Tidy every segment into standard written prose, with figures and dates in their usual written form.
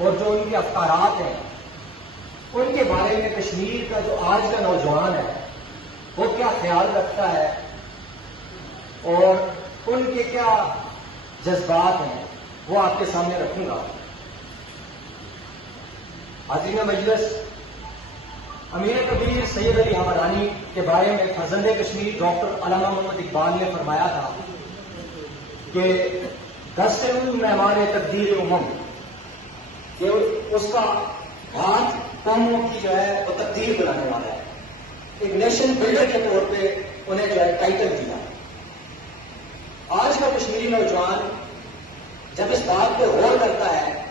اور جو ان کے افکارات ہیں ان کے بارے میں کشمیر کا جو آج کا نوجوان ہے وہ کیا خیال رکھتا ہے اور ان کے کیا جذبات ہیں وہ آپ کے سامنے رکھوں گا۔ حاضرین مجلس، امیر کبیر سید علی حمدانی کے بارے میں فرزند کشمیر ڈاکٹر علامہ محمد اقبال نے فرمایا تھا کہ دست مہمان تبدیل امم، کہ اس کا ہاتھ قوموں کی جو ہے وہ تبدیل بنانے والا ہے، ایک نیشن بلڈر کے طور پہ انہیں جو ہے ٹائٹل دیا۔ آج کا کشمیری نوجوان جب اس بات پہ غور کرتا ہے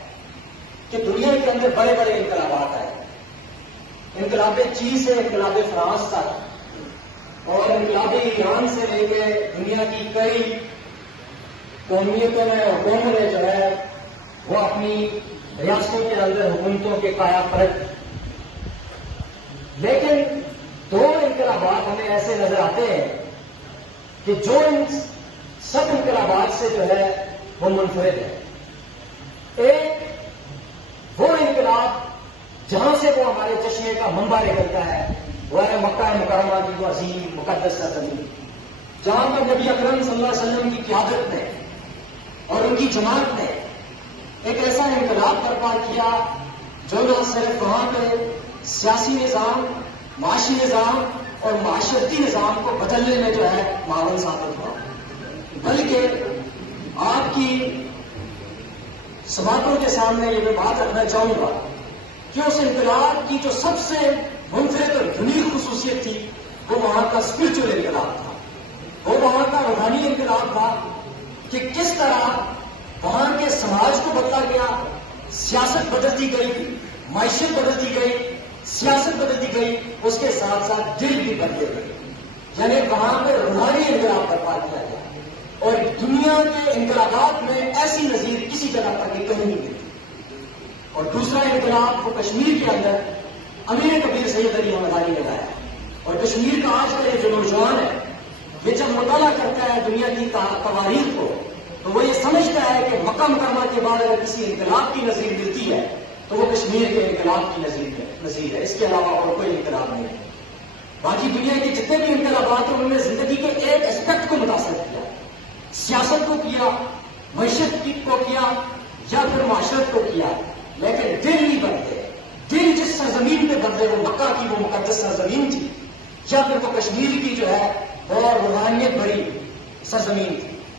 کہ دنیا کے اندر بڑے بڑے انقلابات آئے، انقلاب چین سے انقلاب فرانس تک اور انقلاب ایران سے لے کے دنیا کی کئی قومیتوں نے اور قوموں نے جو ہے وہ اپنی ریاستوں کے اندر حکومتوں کے قایا پلٹ، لیکن دو انقلابات ہمیں ایسے نظر آتے ہیں کہ جو ان سب انقلابات سے جو ہے وہ منفرد ہے۔ ایک وہ انقلاب جہاں سے وہ ہمارے چشمے کا منبع نکلتا ہے وہ ہے مکہ مکرمہ کی وہ عظیم مقدس سرزمین، جہاں پر نبی اکرم صلی اللہ علیہ وسلم کی قیادت نے اور ان کی جماعت نے ایک ایسا انقلاب برپا کیا جو نہ صرف وہاں پہ سیاسی نظام، معاشی نظام اور معاشرتی نظام کو بدلنے میں جو ہے معاون ثابت ہوا، بلکہ آپ کی سماعتوں کے سامنے یہ میں بات رکھنا چاہوں گا کہ اس انقلاب کی جو سب سے منفرد اور یونیک خصوصیت تھی وہ وہاں کا اسپرچل انقلاب تھا، وہ وہاں کا روحانی انقلاب تھا کہ کس طرح وہاں کے سماج کو بدلا گیا، سیاست بدلتی گئی، معیشت بدلتی گئی، سیاست بدلتی گئی، اس کے ساتھ ساتھ دل بھی بدلے گئے، یعنی وہاں پہ روحانی انقلاب برپا کیا گیا اور دنیا کے انقلابات میں ایسی نظیر کسی جگہ پر بھی کہیں نہیں ملتی۔ اور دوسرا انقلاب وہ کشمیر کے اندر امیر کبیر سید علی حمدانی نے لایا، اور کشمیر کا آج کا یہ جو نوجوان ہے یہ جب مطالعہ کرتا ہے دنیا کی تواریخ کو تو وہ یہ سمجھتا ہے کہ مکہ مکرمہ کے بعد اگر کسی انقلاب کی نظیر ملتی ہے تو وہ کشمیر کے انقلاب کی نظیر ہے، اس کے علاوہ اور کوئی انقلاب نہیں ہے۔ باقی دنیا کے جتنے بھی انقلابات ہیں ان نے زندگی کے ایک اسپیکٹ کو متاثر کیا، سیاست کو کیا، معیشت کو کیا یا پھر معاشرت کو کیا، لیکن دل نہیں بدلے۔ دل جس سرزمین پہ بدلے وہ مکہ کی وہ مقدس سرزمین تھی یا پھر وہ کشمیر کی جو ہے اور روحانیت بھری سرزمین تھی۔